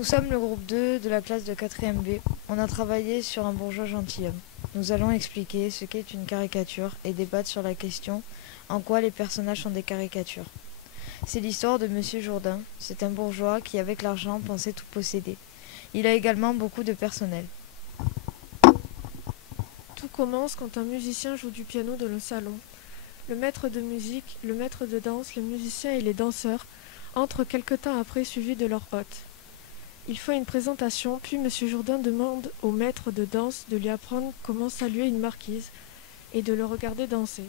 Nous sommes le groupe 2 de la classe de 4e B. On a travaillé sur un bourgeois gentilhomme. Nous allons expliquer ce qu'est une caricature et débattre sur la question en quoi les personnages sont des caricatures. C'est l'histoire de Monsieur Jourdain. C'est un bourgeois qui, avec l'argent, pensait tout posséder. Il a également beaucoup de personnel. Tout commence quand un musicien joue du piano dans le salon. Le maître de musique, le maître de danse, les musiciens et les danseurs entrent quelque temps après suivis de leur hôte. Il fait une présentation, puis M. Jourdain demande au maître de danse de lui apprendre comment saluer une marquise et de le regarder danser.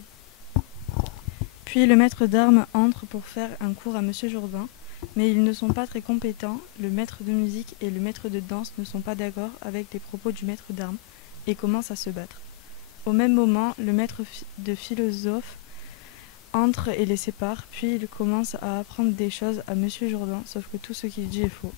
Puis le maître d'armes entre pour faire un cours à M. Jourdain, mais ils ne sont pas très compétents. Le maître de musique et le maître de danse ne sont pas d'accord avec les propos du maître d'armes et commencent à se battre. Au même moment, le maître de philosophe entre et les sépare, puis il commence à apprendre des choses à M. Jourdain, sauf que tout ce qu'il dit est faux.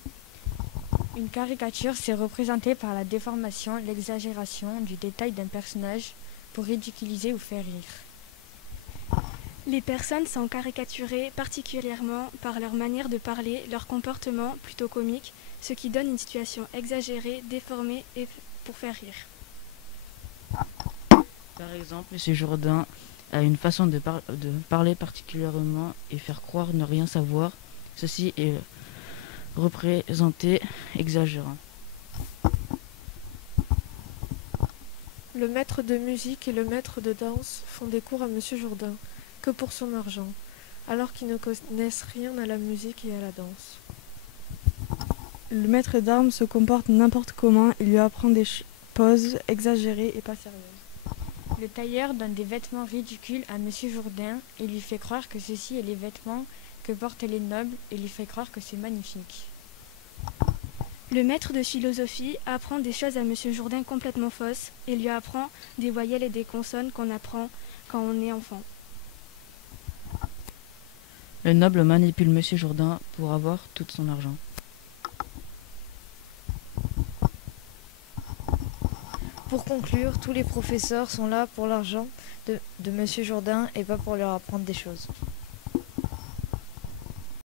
Une caricature, c'est représenté par la déformation, l'exagération du détail d'un personnage pour ridiculiser ou faire rire. Les personnes sont caricaturées particulièrement par leur manière de parler, leur comportement plutôt comique, ce qui donne une situation exagérée, déformée et pour faire rire. Par exemple, M. Jourdain a une façon de parler particulièrement et faire croire ne rien savoir. Ceci est représenté exagérant. Le maître de musique et le maître de danse font des cours à M. Jourdain, que pour son argent, alors qu'ils ne connaissent rien à la musique et à la danse. Le maître d'armes se comporte n'importe comment, il lui apprend des poses exagérées et pas sérieuses. Le tailleur donne des vêtements ridicules à M. Jourdain et lui fait croire que ceci est les vêtements que portent les nobles et lui fait croire que c'est magnifique. Le maître de philosophie apprend des choses à M. Jourdain complètement fausses et lui apprend des voyelles et des consonnes qu'on apprend quand on est enfant. Le noble manipule M. Jourdain pour avoir tout son argent. Pour conclure, tous les professeurs sont là pour l'argent de M. Jourdain et pas pour leur apprendre des choses.